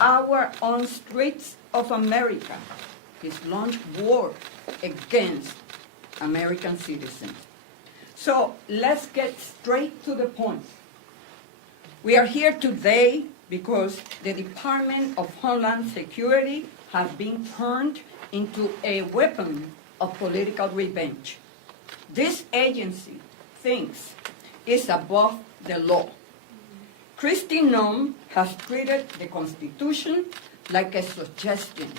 our own streets of America. He's launched war against American citizens. So let's get straight to the point. We are here today because the Department of Homeland Security has been turned into a weapon of political revenge. This agency thinks it's above the law. Kristi Noem has treated the Constitution like a suggestion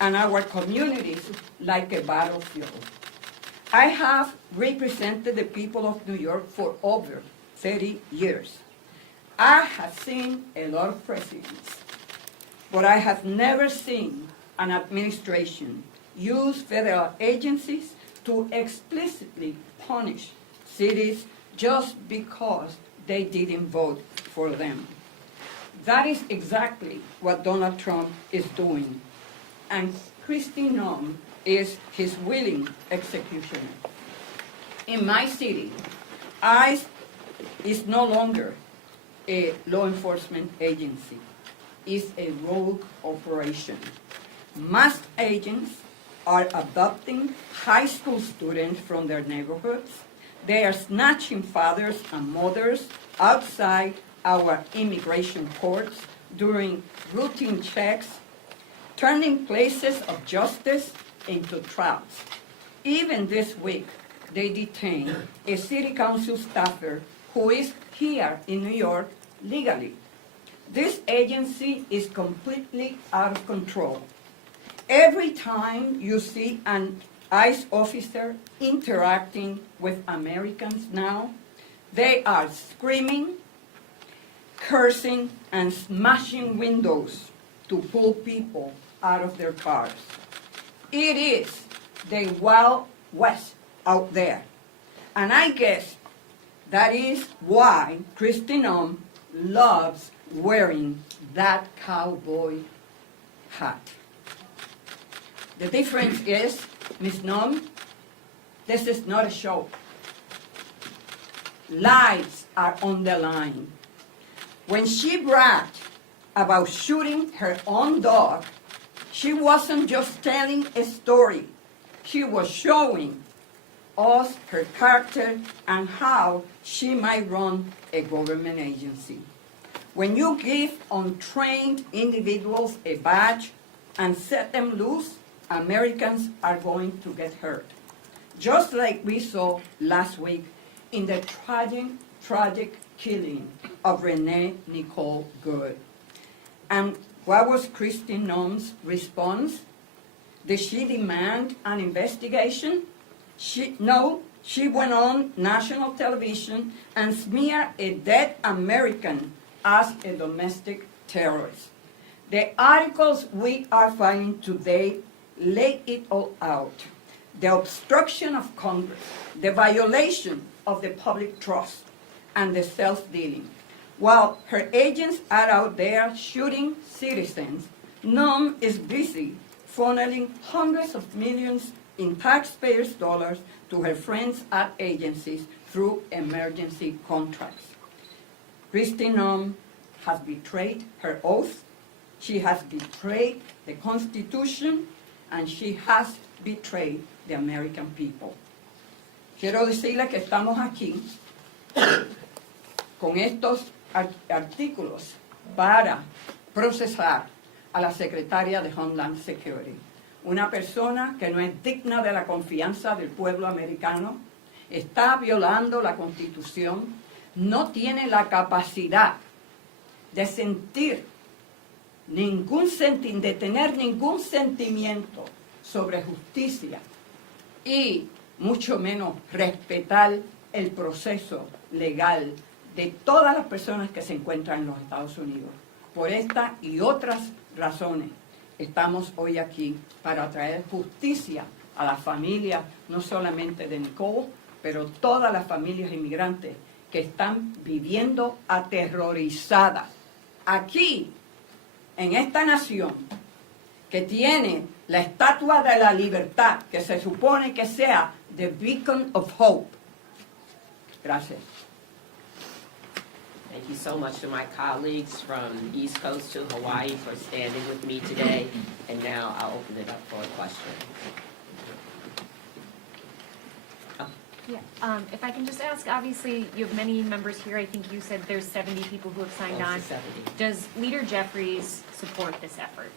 and our communities like a battlefield. I have represented the people of New York for over 30 years. I have seen a lot of presidents, but I have never seen an administration use federal agencies to explicitly punish cities just because they didn't vote for them. That is exactly what Donald Trump is doing, and Kristi Noem is his willing executioner. In my city, ICE is no longer a law enforcement agency. It's a rogue operation. Mass agents are abducting high school students from their neighborhoods. They are snatching fathers and mothers outside our immigration courts during routine checks, turning places of justice into traps. Even this week, they detained a city council staffer who is here in New York legally. This agency is completely out of control. Every time you see an ICE officer interacting with Americans now, they are screaming, cursing, and smashing windows to pull people out of their cars. It is the Wild West out there. And I guess that is why Kristi Noem loves wearing that cowboy hat. The difference is, Ms. Noem, this is not a show. Lives are on the line. When she bragged about shooting her own dog, she wasn't just telling a story. She was showing us her character and how she might run a government agency. When you give untrained individuals a badge and set them loose, Americans are going to get hurt. Just like we saw last week in the tragic killing of Renee Nicole Good. And what was Kristi Noem's response? Did she demand an investigation? No, she went on national television and smeared a dead American as a domestic terrorist. The articles we are finding today lay it all out. The obstruction of Congress, the violation of the public trust, and the self-dealing. While her agents are out there shooting citizens, Noem is busy funneling hundreds of millions in taxpayers' dollars to her friends at agencies through emergency contracts. Kristi Noem has betrayed her oath, she has betrayed the Constitution, and she has betrayed the American people. Quiero decirle que estamos aquí con estos artículos para procesar a la secretaria de Homeland Security, una persona que no es digna de la confianza del pueblo americano, está violando la Constitución, no tiene la capacidad de sentir de tener ningún sentimiento sobre justicia y mucho menos respetar el proceso legal de todas las personas que se encuentran en los Estados Unidos. Por esta y otras razones estamos hoy aquí para traer justicia a las familias, no solamente de Nicole, pero todas las familias inmigrantes que están viviendo aterrorizadas. Aquí, en esta nación, que tiene la estatua de la libertad, que se supone que sea the beacon of hope. Gracias. Thank you so much to my colleagues from East Coast to Hawaii for standing with me today. And now I'll open it up for a question. Yeah, if I can just ask, obviously, you have many members here. I think you said there's 70 people who have signed on. 70. Does Leader Jeffries support this effort?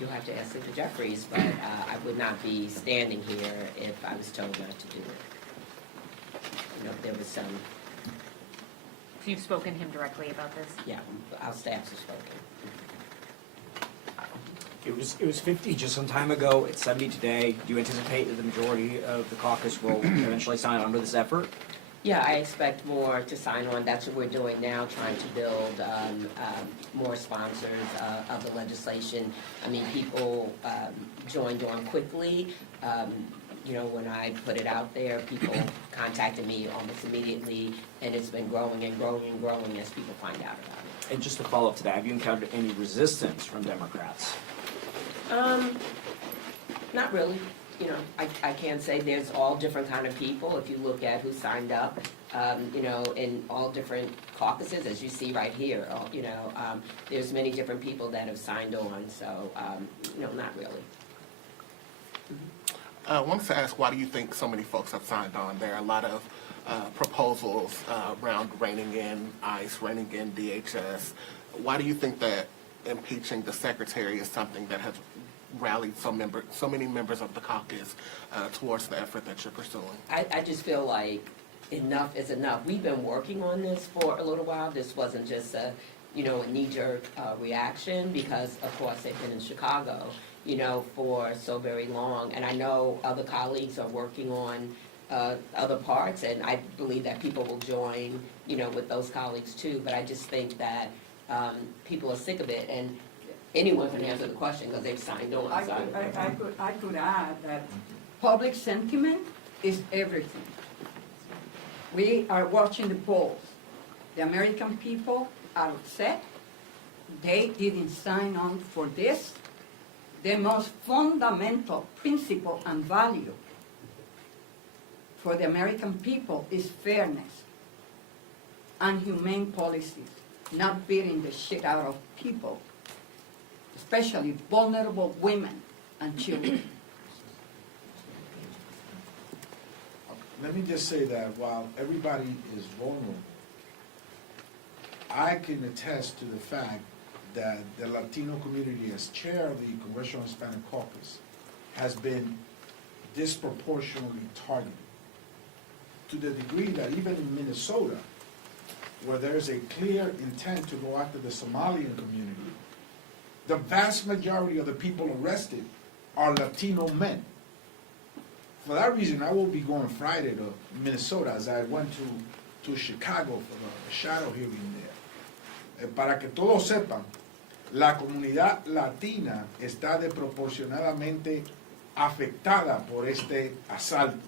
You'll have to ask Leader Jeffries, but I would not be standing here if I was told not to do it. You know, if there was some, So you've spoken to him directly about this? yeah, our staffs have spoken. It was 50 just some time ago. It's 70 today. Do you anticipate that the majority of the caucus will eventually sign on to this effort? Yeah, I expect more to sign on. That's what we're doing now, trying to build more sponsors of the legislation. I mean, people joined on quickly. You know, when I put it out there, people contacted me almost immediately, and it's been growing and growing and growing as people find out about it. And just to follow up to that, have you encountered any resistance from Democrats? Not really. You know, I can't say. There's all different kind of people. If you look at who signed up, you know, in all different caucuses, as you see right here, you know, there's many different people that have signed on. So, no, not really. I wanted to ask, why do you think so many folks have signed on? There are a lot of proposals around reining in ICE, reining in DHS. Why do you think that impeaching the secretary is something that has rallied so many members of the caucus towards the effort that you're pursuing? I just feel like enough is enough. We've been working on this for a little while. This wasn't just a, you know, a knee-jerk reaction because, of course, they've been in Chicago, you know, for so very long. And I know other colleagues are working on other parts, and I believe that people will join, you know, with those colleagues too. But I just think that people are sick of it, and anyone can answer the question because they've signed on. I could add that public sentiment is everything. We are watching the polls. The American people are upset. They didn't sign on for this. The most fundamental principle and value for the American people is fairness and humane policies, not beating the shit out of people, especially vulnerable women and children. Let me just say that while everybody is vulnerable, I can attest to the fact that the Latino community, as chair of the Congressional Hispanic Caucus, has been disproportionately targeted, to the degree that even in Minnesota, where there is a clear intent to go after the Somalian community, the vast majority of the people arrested are Latino men. For that reason, I will be going Friday to Minnesota, as I went to Chicago for the shadow hearing there. Para que todos sepan, la comunidad latina está desproporcionadamente afectada por este asalto.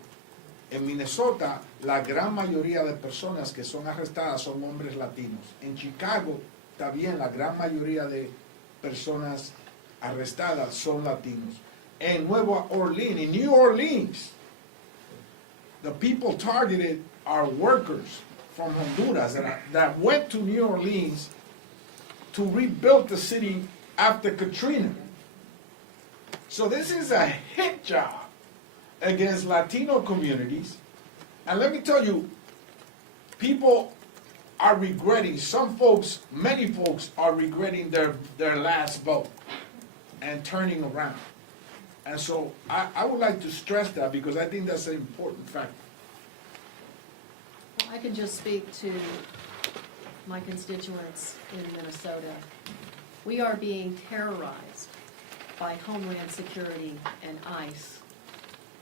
En Minnesota, la gran mayoría de personas que son arrestadas son hombres latinos. En Chicago, también la gran mayoría de personas arrestadas son latinos. En Nueva Orleans, in New Orleans, the people targeted are workers from Honduras that went to New Orleans to rebuild the city after Katrina. So this is a hit job against Latino communities. And let me tell you, people are regretting, some folks, many folks are regretting their last vote and turning around. And so I would like to stress that because I think that's an important factor. Well, I can just speak to my constituents in Minnesota. We are being terrorized by Homeland Security and ICE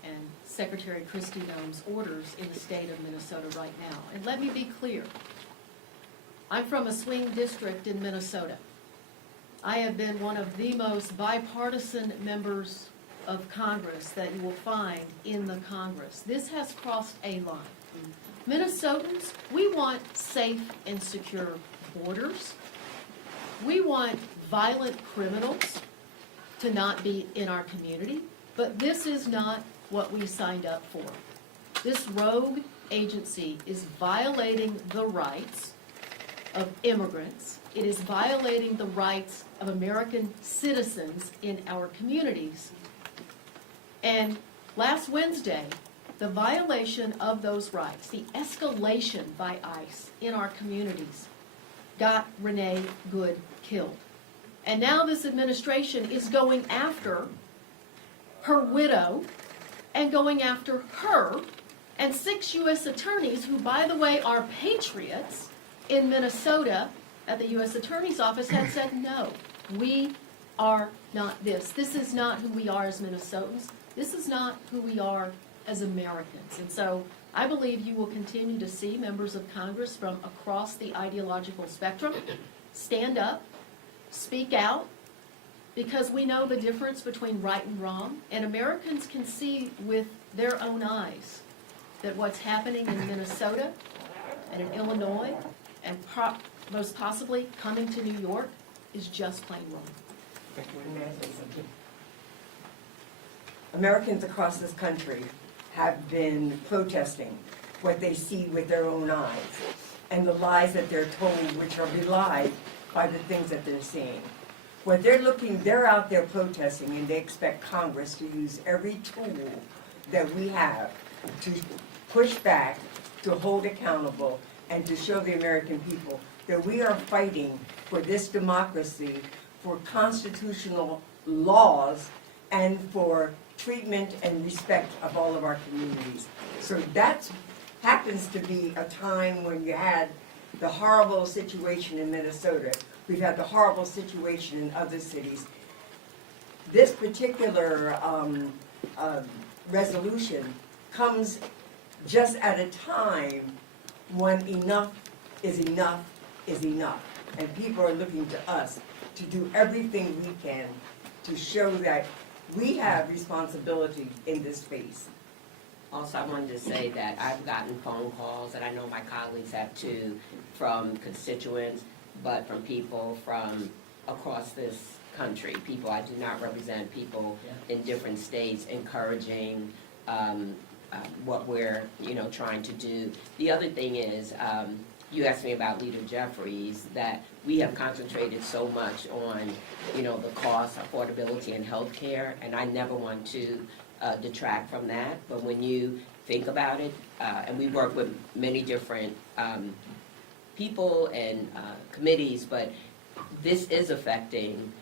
and Secretary Kristi Noem's orders in the state of Minnesota right now. And let me be clear. I'm from a swing district in Minnesota. I have been one of the most bipartisan members of Congress that you will find in the Congress. This has crossed a line. Minnesotans, we want safe and secure borders. We want violent criminals to not be in our community, but this is not what we signed up for. This rogue agency is violating the rights of immigrants. It is violating the rights of American citizens in our communities. And last Wednesday, the violation of those rights, the escalation by ICE in our communities, got Renee Good killed. And now this administration is going after her widow and going after her and 6 U.S. attorneys who, by the way, are patriots in Minnesota at the U.S. Attorney's Office had said, no, we are not this. This is not who we are as Minnesotans. This is not who we are as Americans. And so I believe you will continue to see members of Congress from across the ideological spectrum stand up, speak out, because we know the difference between right and wrong, and Americans can see with their own eyes that what's happening in Minnesota and in Illinois and most possibly coming to New York is just plain wrong. Americans across this country have been protesting what they see with their own eyes and the lies that they're told, which are belied by the things that they're seeing. What they're out there protesting, and they expect Congress to use every tool that we have to push back, to hold accountable, and to show the American people that we are fighting for this democracy, for constitutional laws, and for treatment and respect of all of our communities. So that happens to be a time when you had the horrible situation in Minnesota. We've had the horrible situation in other cities. This particular resolution comes just at a time when enough is enough is enough. And people are looking to us to do everything we can to show that we have responsibility in this space. Also, I wanted to say that I've gotten phone calls, and I know my colleagues have too, from constituents, but from people from across this country. People I do not represent, people in different states encouraging what we're trying to do. The other thing is, you asked me about Leader Jeffries, that we have concentrated so much on the cost, affordability, and health care, and I never want to detract from that. But when you think about it, and we work with many different people and committees, but this is affecting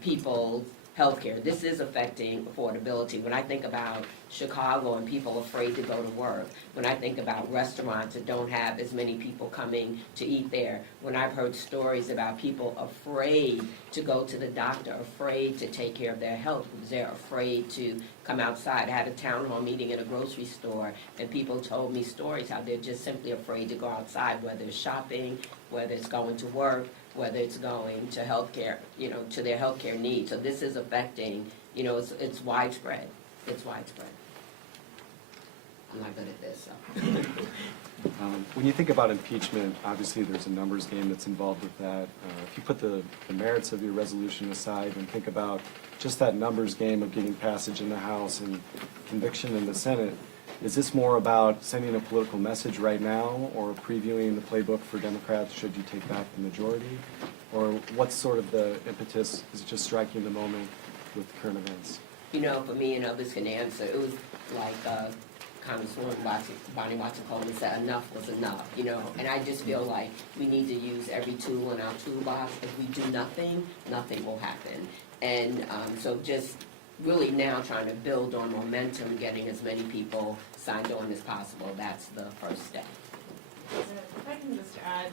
people's healthcare. This is affecting affordability. When I think about Chicago and people afraid to go to work, when I think about restaurants that don't have as many people coming to eat there, when I've heard stories about people afraid to go to the doctor, afraid to take care of their health because they're afraid to come outside. I had a town hall meeting at a grocery store, and people told me stories how they're just simply afraid to go outside, whether it's shopping, whether it's going to work, whether it's going to healthcare, to their healthcare needs. So this is affecting, it's widespread. It's widespread. I'm not good at this, so. When you think about impeachment, obviously there's a numbers game that's involved with that. If you put the merits of your resolution aside and think about just that numbers game of getting passage in the House and conviction in the Senate, is this more about sending a political message right now or previewing the playbook for Democrats should you take back the majority? Or what's sort of the impetus? Is it just striking the moment with the current events? For me, and others can answer, it was like Congresswoman Bonnie Watson-Coleman said, enough was enough, and I just feel like we need to use every tool in our toolbox. If we do nothing, nothing will happen. And so just really now trying to build on momentum, getting as many people signed on as possible, that's the first step. If I can just add,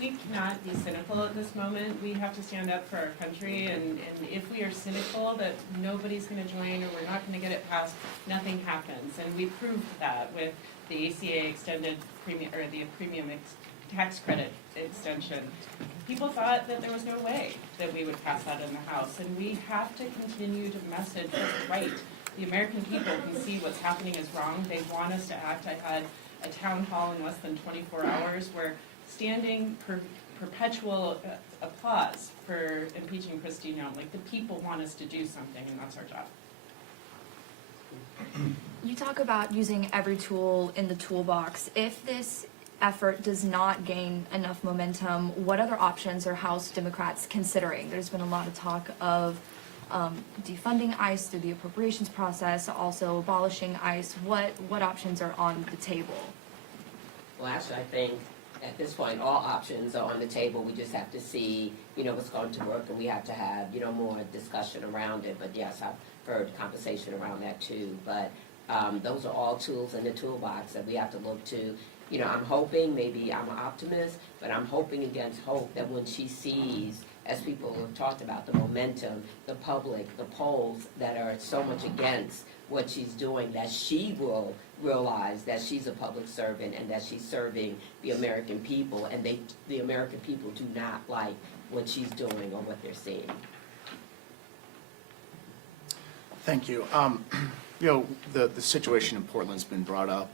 we cannot be cynical at this moment. We have to stand up for our country, and if we are cynical that nobody's going to join or we're not going to get it passed, nothing happens. And we proved that with the ACA extended premium, or the premium tax credit extension. People thought that there was no way that we would pass that in the House, and we have to continue to message what's right. The American people can see what's happening is wrong. They want us to act. I had a town hall in less than 24 hours where standing perpetual applause for impeaching Kristi Noem. Like, the people want us to do something, and that's our job. You talk about using every tool in the toolbox. If this effort does not gain enough momentum, what other options are House Democrats considering? There's been a lot of talk of defunding ICE through the appropriations process, also abolishing ICE. What options are on the table? Well, actually, I think at this point, all options are on the table. We just have to see, what's going to work, and we have to have, more discussion around it. But yes, I've heard conversation around that too. But those are all tools in the toolbox that we have to look to. I'm hoping, maybe I'm an optimist, but I'm hoping against hope that when she sees, as people have talked about, the momentum, the public, the polls that are so much against what she's doing, that she will realize that she's a public servant and that she's serving the American people, and the American people do not like what she's doing or what they're seeing. Thank you. The situation in Portland's been brought up.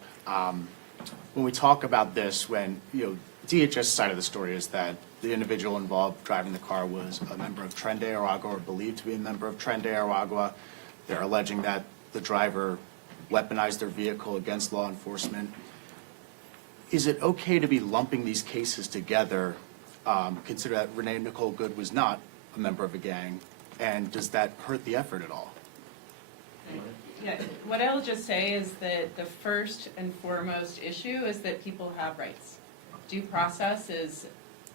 When we talk about this, DHS side of the story is that the individual involved driving the car was a member of Tren de Aragua, or believed to be a member of Tren de Aragua. They're alleging that the driver weaponized their vehicle against law enforcement. Is it okay to be lumping these cases together, consider that Renee Nicole Good was not a member of a gang, and does that hurt the effort at all? Yeah, what I'll just say is that the first and foremost issue is that people have rights. Due process is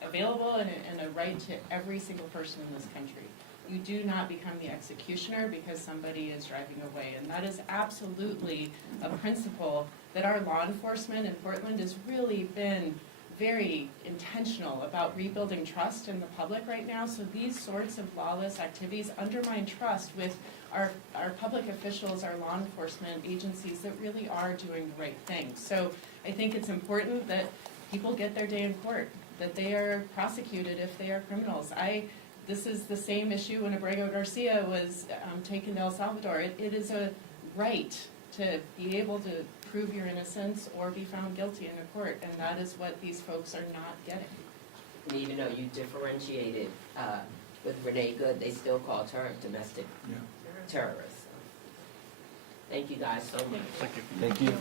available and a right to every single person in this country. You do not become the executioner because somebody is driving away, and that is absolutely a principle that our law enforcement in Portland has really been very intentional about rebuilding trust in the public right now. So these sorts of lawless activities undermine trust with our public officials, our law enforcement agencies that really are doing the right thing. So I think it's important that people get their day in court, that they are prosecuted if they are criminals. This is the same issue when Abrego Garcia was taken to El Salvador. It is a right to be able to prove your innocence or be found guilty in a court, and that is what these folks are not getting. And even though you differentiated with Renee Good, they still called her a domestic terrorist. So, thank you guys so much. Thank you.